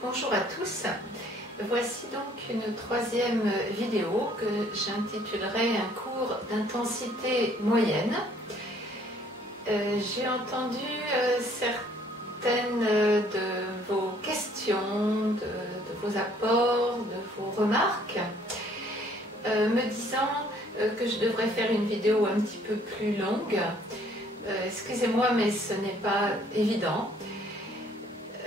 Bonjour à tous, voici donc une troisième vidéo que j'intitulerai un cours d'intensité moyenne. J'ai entendu certaines de vos questions, de vos apports, de vos remarques, me disant que je devrais faire une vidéo un petit peu plus longue. Excusez-moi, mais ce n'est pas évident.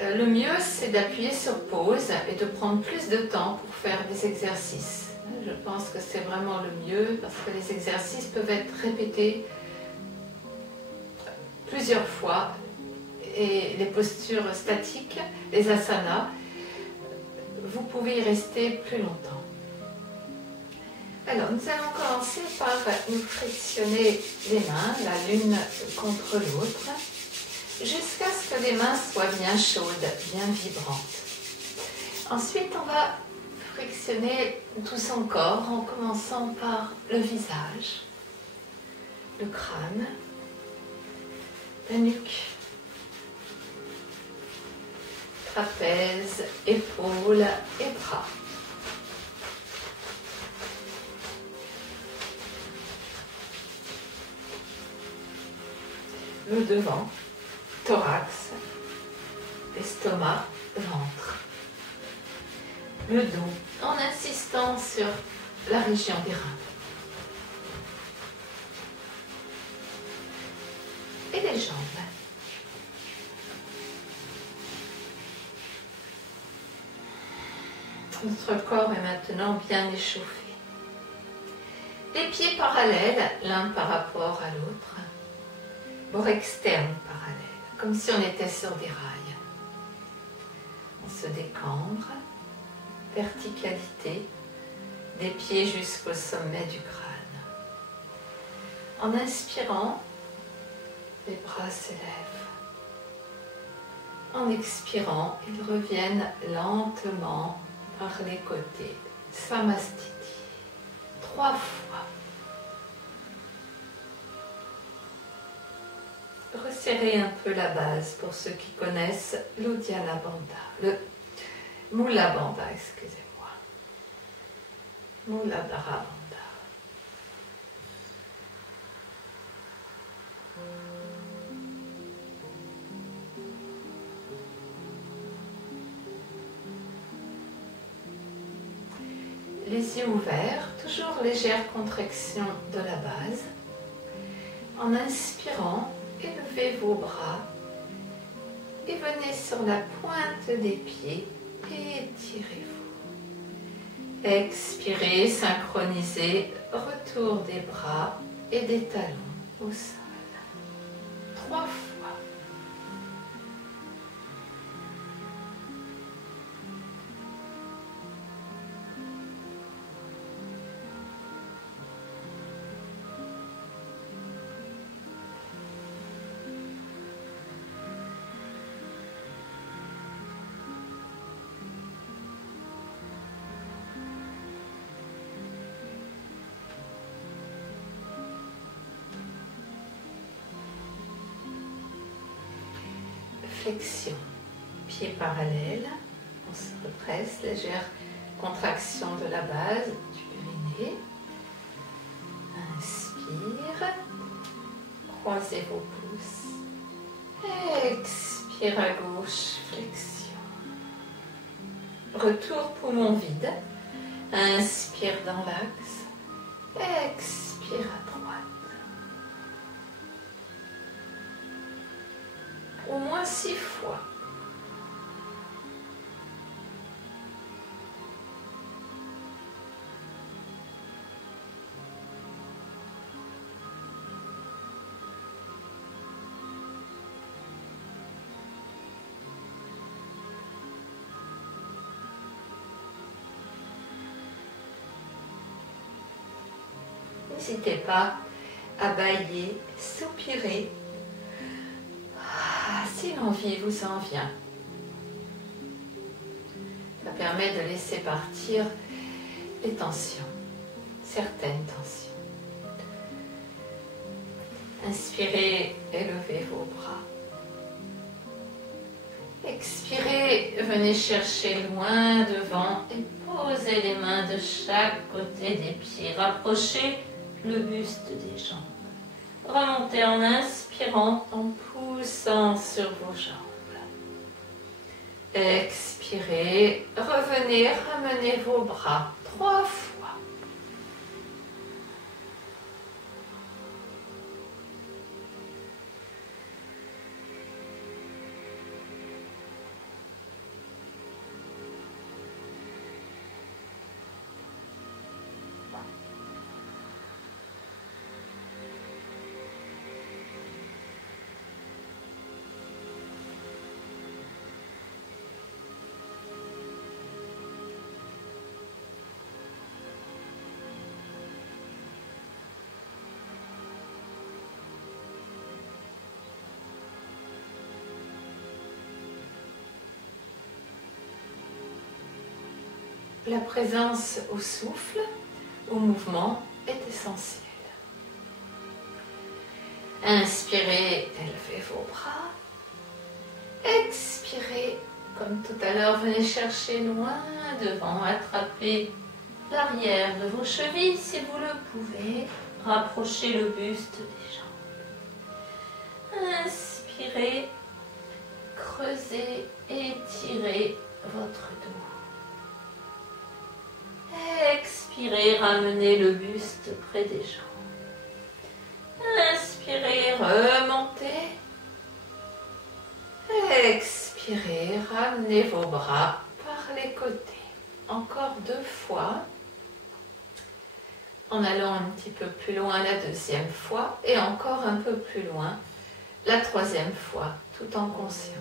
Le mieux, c'est d'appuyer sur pause et de prendre plus de temps pour faire des exercices. Je pense que c'est vraiment le mieux parce que les exercices peuvent être répétés plusieurs fois et les postures statiques, les asanas, vous pouvez y rester plus longtemps. Alors, nous allons commencer par nous frictionner les mains, l'une contre l'autre, jusqu'à ce que les mains soient bien chaudes, bien vibrantes. Ensuite, on va frictionner tout son corps en commençant par le visage, le crâne, la nuque, trapèze, épaules et bras. Le devant, thorax, estomac, ventre. Le dos, en insistant sur la région des reins. Et les jambes. Notre corps est maintenant bien échauffé. Les pieds parallèles, l'un par rapport à l'autre. Bord externe parallèle, comme si on était sur des rails. On se décambre, verticalité, des pieds jusqu'au sommet du crâne. En inspirant, les bras s'élèvent. En expirant, ils reviennent lentement par les côtés. Samastiti. 3 fois. Resserrez un peu la base pour ceux qui connaissent l'Uddiyana Bandha, le Mula Bandha, excusez-moi. Muladhara Bandha. Les yeux ouverts, toujours légère contraction de la base. En inspirant, élevez vos bras et venez sur la pointe des pieds et étirez-vous. Expirez, synchronisez, retour des bras et des talons au sol. 3 fois. Flexion, pieds parallèles, on se represse, légère contraction de la base du périnée. Inspire, croisez vos pouces. Expire à gauche, flexion. Retour poumon vide. Inspire dans l'axe. Expire à droite. Au moins 6 fois. N'hésitez pas à bâiller, soupirer, si l'envie vous en vient. Ça permet de laisser partir les tensions, certaines tensions. Inspirez, élevez vos bras. Expirez, venez chercher loin devant et posez les mains de chaque côté des pieds. Rapprochez le buste des jambes. Remontez en inspirant, en poussant sur vos jambes. Expirez, revenez, ramenez vos bras 3 fois. La présence au souffle, au mouvement est essentielle. Inspirez, élevez vos bras. Expirez, comme tout à l'heure, venez chercher loin devant, attrapez l'arrière de vos chevilles si vous le pouvez. Rapprochez le buste des jambes. Inspirez, creusez, étirez votre dos. Expirez, ramenez le buste près des jambes. Inspirez, remontez. Expirez, ramenez vos bras par les côtés. Encore 2 fois. En allant un petit peu plus loin la 2e fois et encore un peu plus loin la 3e fois, tout en conscience.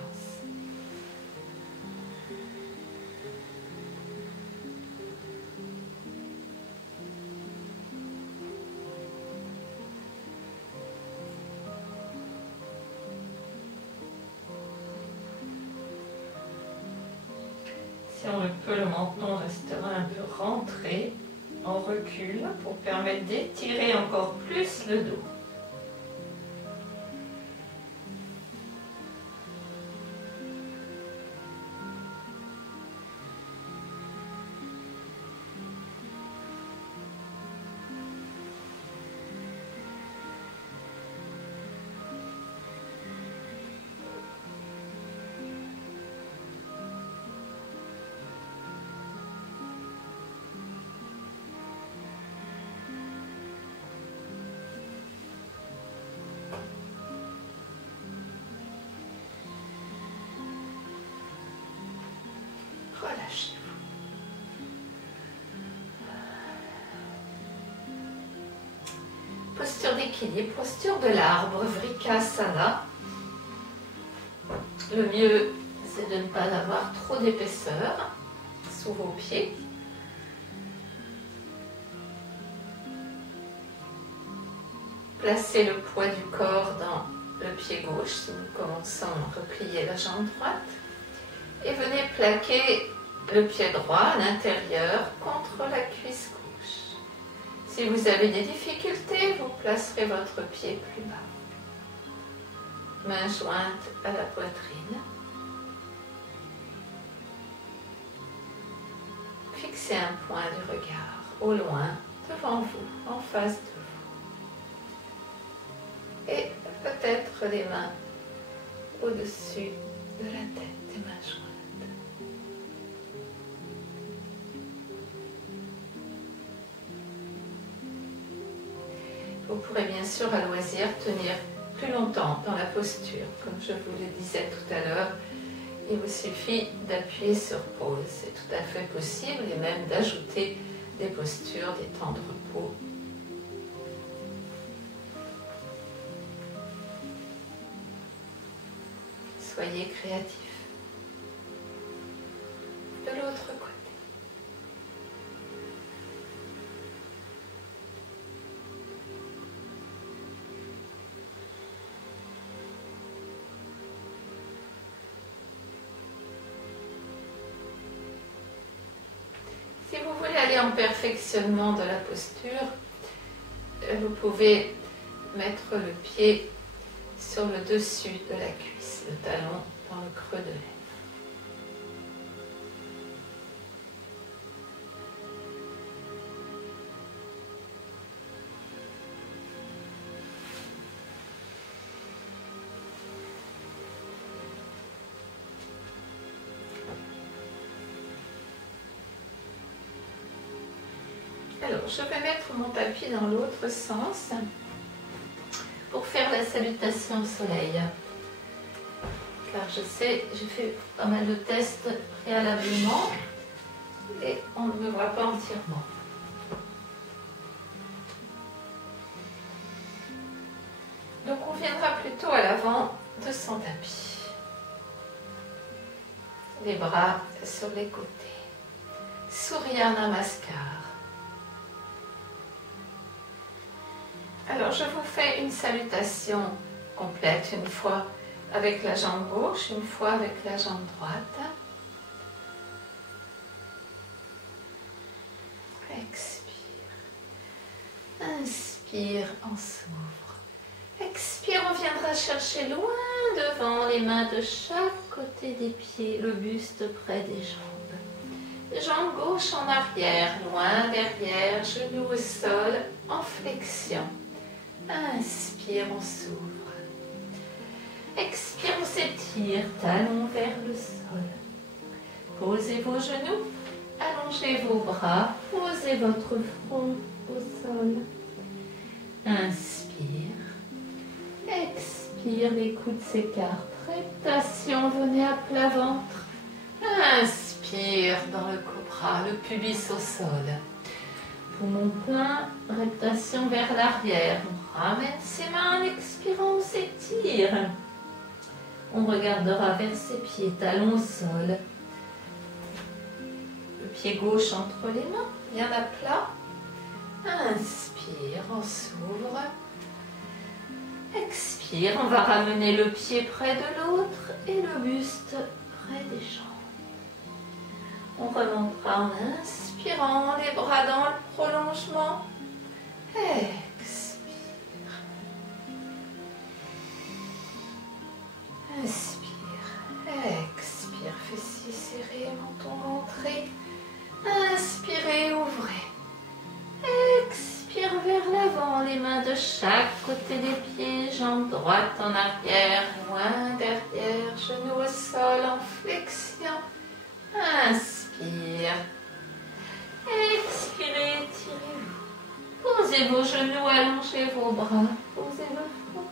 Si on le peut, le menton restera un peu rentré en recul pour permettre d'étirer encore plus le dos. Relâchez-vous. Posture d'équilibre, posture de l'arbre, Vrikasana. Le mieux, c'est de ne pas avoir trop d'épaisseur sous vos pieds. Placez le poids du corps dans le pied gauche si nous commençons à replier la jambe droite. Et venez plaquer le pied droit à l'intérieur contre la cuisse gauche. Si vous avez des difficultés, vous placerez votre pied plus bas. Mains jointes à la poitrine. Fixez un point du regard au loin, devant vous, en face de vous. Et peut-être les mains au-dessus de la tête, des mains jointes. Vous pourrez bien sûr à loisir tenir plus longtemps dans la posture. Comme je vous le disais tout à l'heure, il vous suffit d'appuyer sur pause. C'est tout à fait possible et même d'ajouter des postures, des temps de repos. Soyez créatifs. De l'autre côté. Si vous voulez aller en perfectionnement de la posture, vous pouvez mettre le pied sur le dessus de la cuisse, le talon dans le creux de l'aine. Alors, je vais mettre mon tapis dans l'autre sens pour faire la salutation au soleil. Car je sais, j'ai fait pas mal de tests préalablement et on ne me voit pas entièrement. Donc on viendra plutôt à l'avant de son tapis. Les bras sur les côtés. Surya Namaskar. Alors je vous fais une salutation complète, une fois avec la jambe gauche, une fois avec la jambe droite. Expire. Inspire, on s'ouvre. Expire, on viendra chercher loin devant les mains de chaque côté des pieds, le buste près des jambes. Jambe gauche en arrière, loin derrière, genou au sol, en flexion. Inspire, on s'ouvre. Expire, on s'étire, talons vers le sol. Posez vos genoux, allongez vos bras, posez votre front au sol. Inspire. Expire, les coudes s'écartent. Reptation, venez à plat ventre. Inspire dans le cobra, le pubis au sol. Poumon plein, reptation vers l'arrière. On ramène ses mains en expirant, on s'étire. On regardera vers ses pieds, talons au sol. Le pied gauche entre les mains, bien à plat. Inspire, on s'ouvre. Expire, on va ramener le pied près de l'autre et le buste près des jambes. On remontera en inspirant, les bras dans le prolongement. Expire. Inspire, expire, fessiers serrés, menton rentré. Inspirez, ouvrez. Expire vers l'avant, les mains de chaque côté des pieds, jambes droite en arrière, loin derrière, genoux au sol en flexion. Inspire. Expirez, étirez-vous. Posez vos genoux, allongez vos bras, posez le front.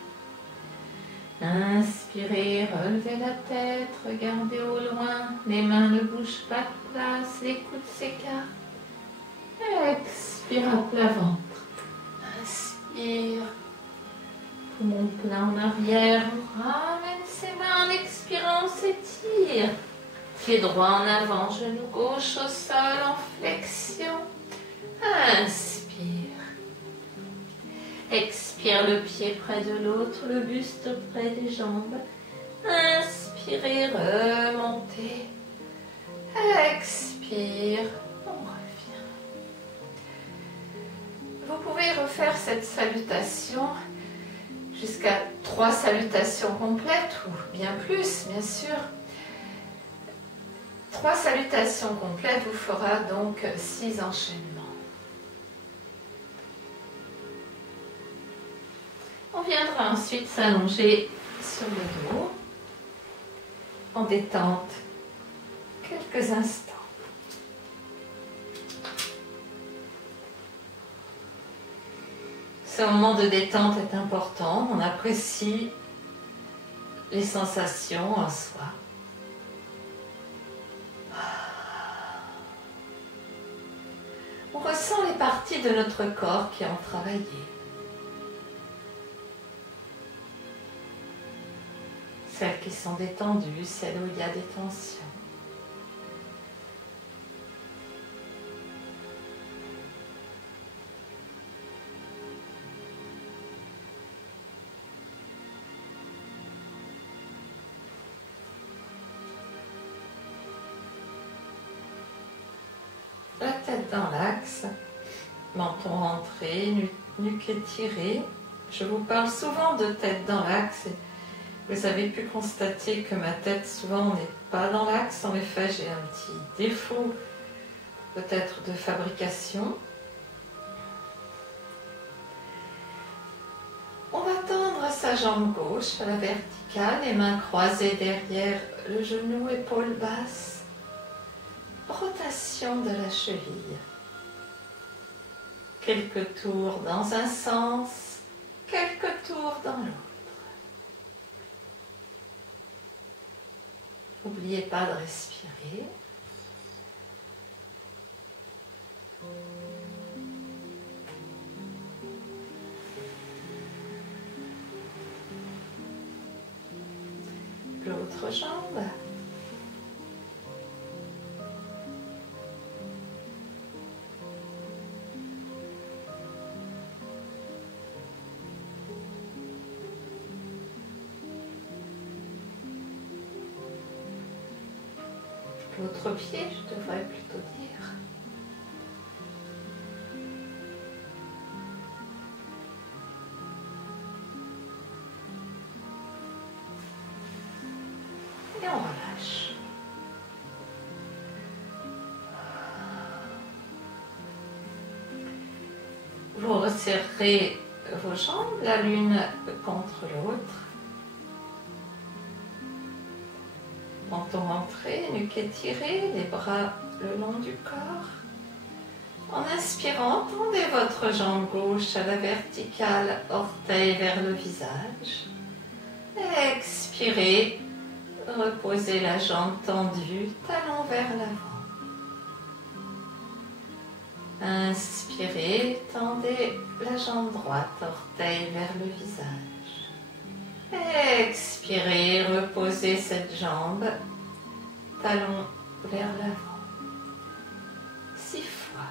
Inspirez, relevez la tête, regardez au loin, les mains ne bougent pas de place, les coudes s'écartent. Expire à plat ventre. Inspire. Poumon plein en arrière. On ramène ses mains en expirant, on s'étire. Pied droit en avant, genou gauche au sol en flexion. Inspire. Expire, le pied près de l'autre, le buste près des jambes. Inspirez, remontez. Expire. On revient. Vous pouvez refaire cette salutation jusqu'à 3 salutations complètes ou bien plus, bien sûr. 3 salutations complètes vous fera donc 6 enchaînements. On viendra ensuite s'allonger sur le dos en détente quelques instants. Ce moment de détente est important, on apprécie les sensations en soi. On ressent les parties de notre corps qui ont travaillé. Celles qui sont détendues, celles où il y a des tensions. La tête dans l'axe, menton rentré, nuque étirée. Je vous parle souvent de tête dans l'axe. Vous avez pu constater que ma tête souvent n'est pas dans l'axe. En effet, j'ai un petit défaut peut-être de fabrication. On va tendre sa jambe gauche à la verticale, les mains croisées derrière le genou, épaule basse. Rotation de la cheville. quelques tours dans un sens, quelques tours dans l'autre. N'oubliez pas de respirer. L'autre jambe. L'autre pied, je devrais plutôt dire. Et on relâche. Vous resserrez vos jambes l'une contre l'autre. Menton rentré, nuque étirée, les bras le long du corps. En inspirant, tendez votre jambe gauche à la verticale, orteil vers le visage. Expirez, reposez la jambe tendue, talon vers l'avant. Inspirez, tendez la jambe droite, orteil vers le visage. Expirez, reposez cette jambe, talon vers l'avant. 6 fois.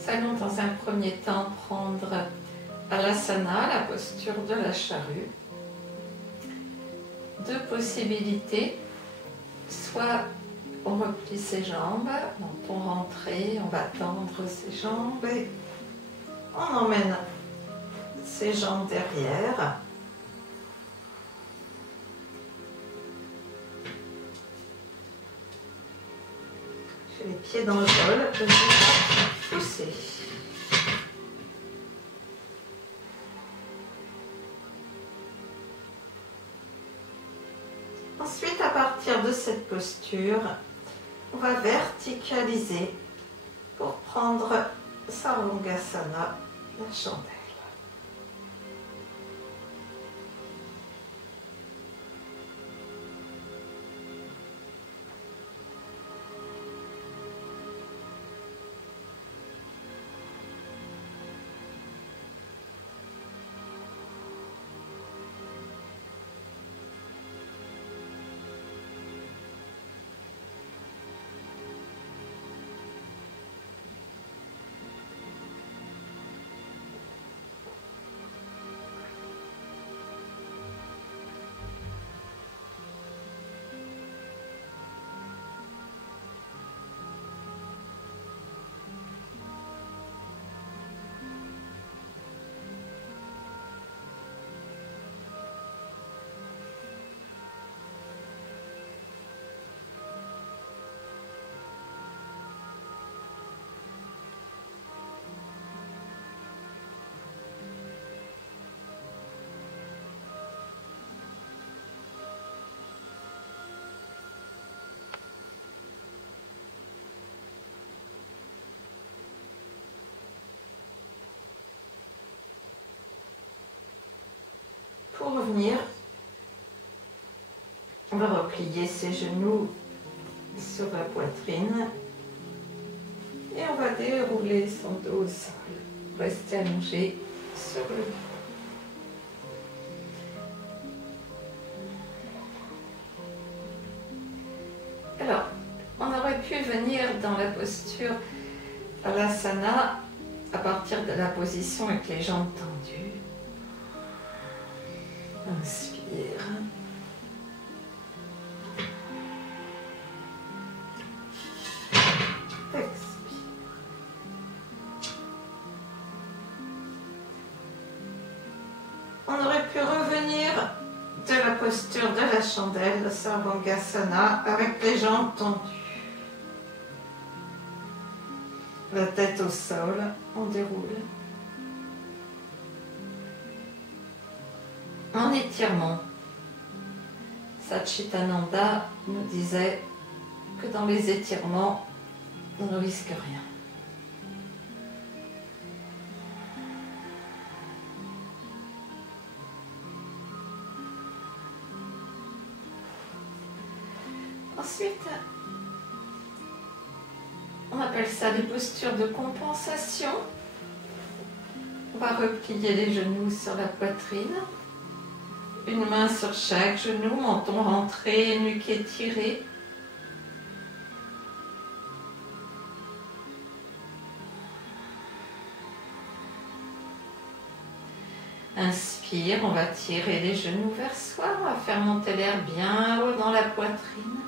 Nous allons dans un premier temps prendre Alasana, la posture de la charrue. 2 possibilités, soit on replie ses jambes, menton rentré, on va tendre ses jambes et on emmène ses jambes derrière. J'ai les pieds dans le bol, je vais pousser. Ensuite, à partir de cette posture, on va verticaliser pour prendre Sarvangasana, la chandelle. Pour revenir, on va replier ses genoux sur la poitrine et on va dérouler son dos au sol. Restez allongé sur le dos. Alors, on aurait pu venir dans la posture Alasana à partir de la position avec les jambes tendues. Inspire. de la posture de la chandelle, le Sarvangasana, avec les jambes tendues. La tête au sol, on déroule. En étirement, Satchitananda nous disait que dans les étirements, on ne risque rien. Ensuite, on appelle ça les postures de compensation. On va replier les genoux sur la poitrine. Une main sur chaque genou, menton rentré, nuque étirée. Inspire, on va tirer les genoux vers soi, on va faire monter l'air bien haut dans la poitrine.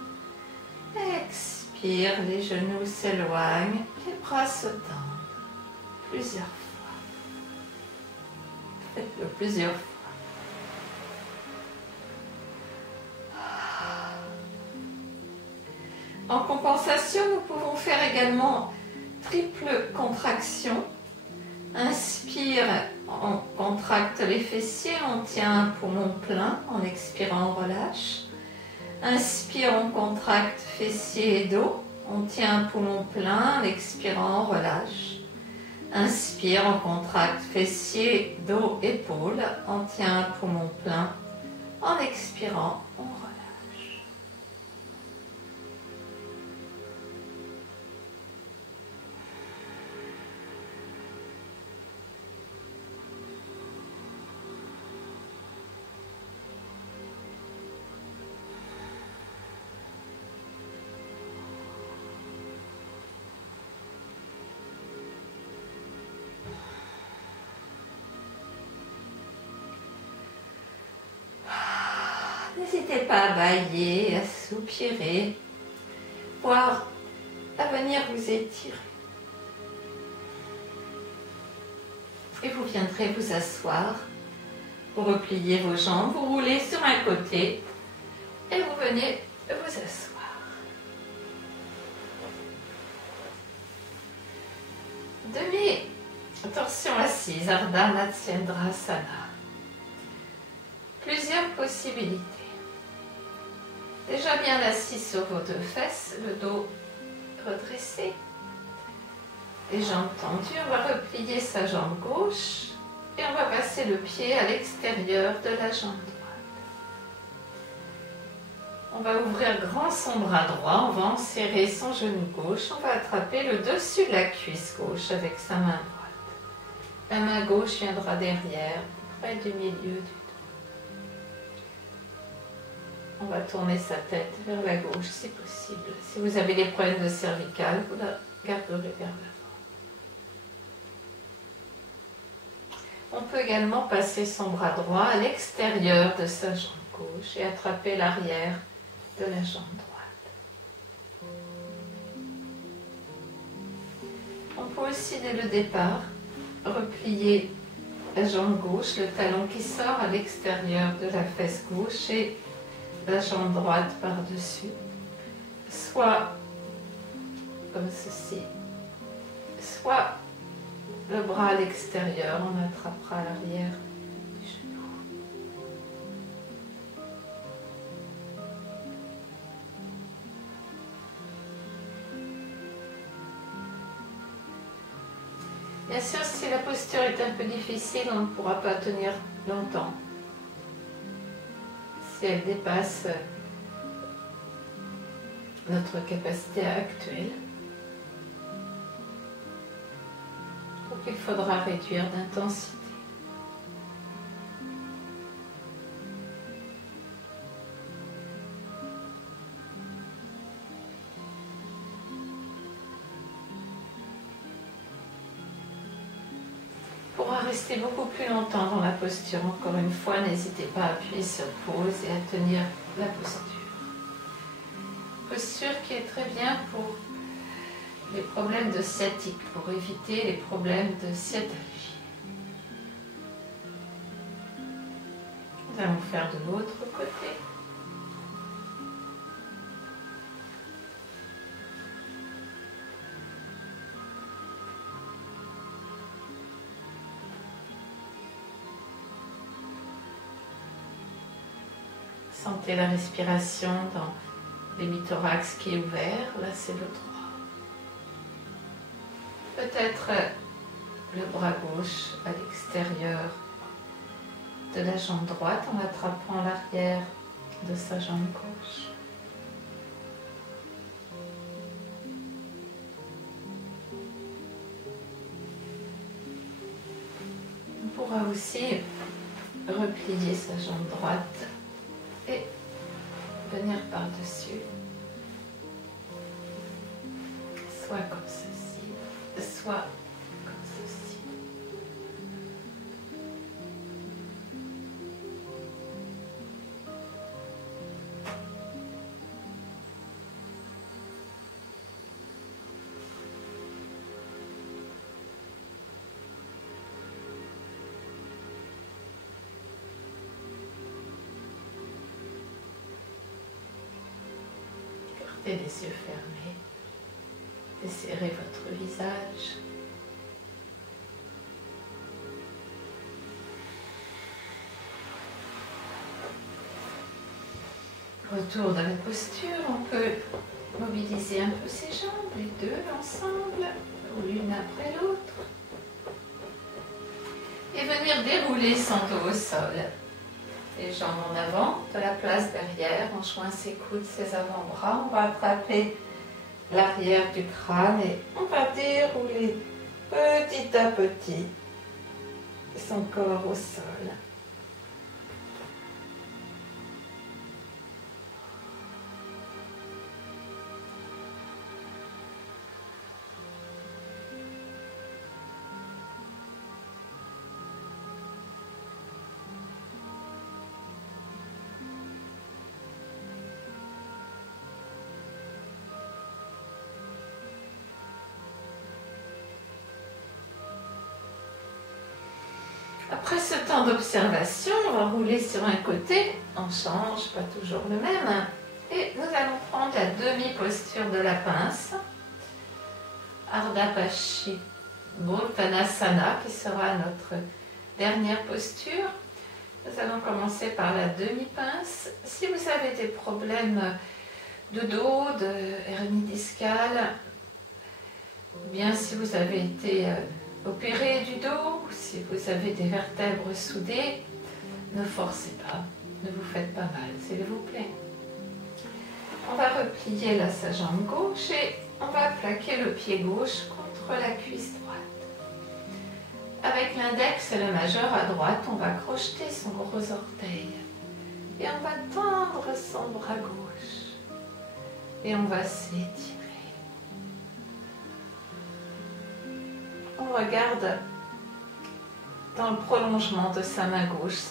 Expire, les genoux s'éloignent, les bras se tendent. Plusieurs fois. Faites-le plusieurs fois. En compensation, nous pouvons faire également triple contraction. Inspire, on contracte les fessiers, on tient un poumon plein. En expirant, on relâche. Inspire, on contracte fessiers et dos. On tient un poumon plein. En expirant, on relâche. Inspire, on contracte fessiers, dos, épaules. On tient un poumon plein. En expirant, on relâche. N'hésitez pas à bâiller, à soupirer, voire à venir vous étirer. Et vous viendrez vous asseoir, vous repliez vos jambes, vous roulez sur un côté et vous venez vous asseoir. Demi-torsion assise, Ardha Matsyendrasana. Plusieurs possibilités. Déjà bien assis sur vos deux fesses, le dos redressé, les jambes tendues, on va replier sa jambe gauche et on va passer le pied à l'extérieur de la jambe droite. On va ouvrir grand son bras droit, on va enserrer son genou gauche, on va attraper le dessus de la cuisse gauche avec sa main droite. La main gauche viendra derrière, près du milieu du dos. On va tourner sa tête vers la gauche si possible. Si vous avez des problèmes de cervicale, vous la garderez vers l'avant. On peut également passer son bras droit à l'extérieur de sa jambe gauche et attraper l'arrière de la jambe droite. On peut aussi, dès le départ, replier la jambe gauche, le talon qui sort à l'extérieur de la fesse gauche et la jambe droite par-dessus, soit comme ceci, soit le bras à l'extérieur, on attrapera l'arrière du genou. Bien sûr, si la posture est un peu difficile, on ne pourra pas tenir longtemps. Si elle dépasse notre capacité actuelle. Donc il faudra réduire d'intensité. On pourra rester beaucoup plus longtemps dans la posture. Encore une fois, n'hésitez pas à appuyer sur pause et à tenir la posture. Posture qui est très bien pour les problèmes de sciatique, pour éviter les problèmes de sciatalgie. Nous allons faire de l'autre côté. Sentez la respiration dans l'hémithorax qui est ouvert, là c'est le droit. Peut-être le bras gauche à l'extérieur de la jambe droite en attrapant l'arrière de sa jambe gauche. On pourra aussi replier sa jambe droite et venir par-dessus, soit comme ceci, soit comme ceci. Gardez les yeux fermés, desserrez votre visage. Retour dans la posture, on peut mobiliser un peu ses jambes, les deux ensemble, ou l'une après l'autre. Et venir dérouler son dos au sol. Les jambes en avant, de la place derrière, en joint ses coudes, ses avant-bras. On va attraper l'arrière du crâne et on va dérouler petit à petit son corps au sol. Après ce temps d'observation, on va rouler sur un côté, on change, pas toujours le même, et nous allons prendre la demi-posture de la pince, Ardha Paschimottanasana, qui sera notre dernière posture. Nous allons commencer par la demi-pince. Si vous avez des problèmes de dos, de hernie discale, ou bien si vous avez été opéré du dos, si vous avez des vertèbres soudées, ne forcez pas, ne vous faites pas mal, s'il vous plaît. On va replier là sa jambe gauche et on va plaquer le pied gauche contre la cuisse droite. Avec l'index et le majeur à droite, on va crocheter son gros orteil et on va tendre son bras gauche et on va s'étirer. On regarde dans le prolongement de sa main gauche sans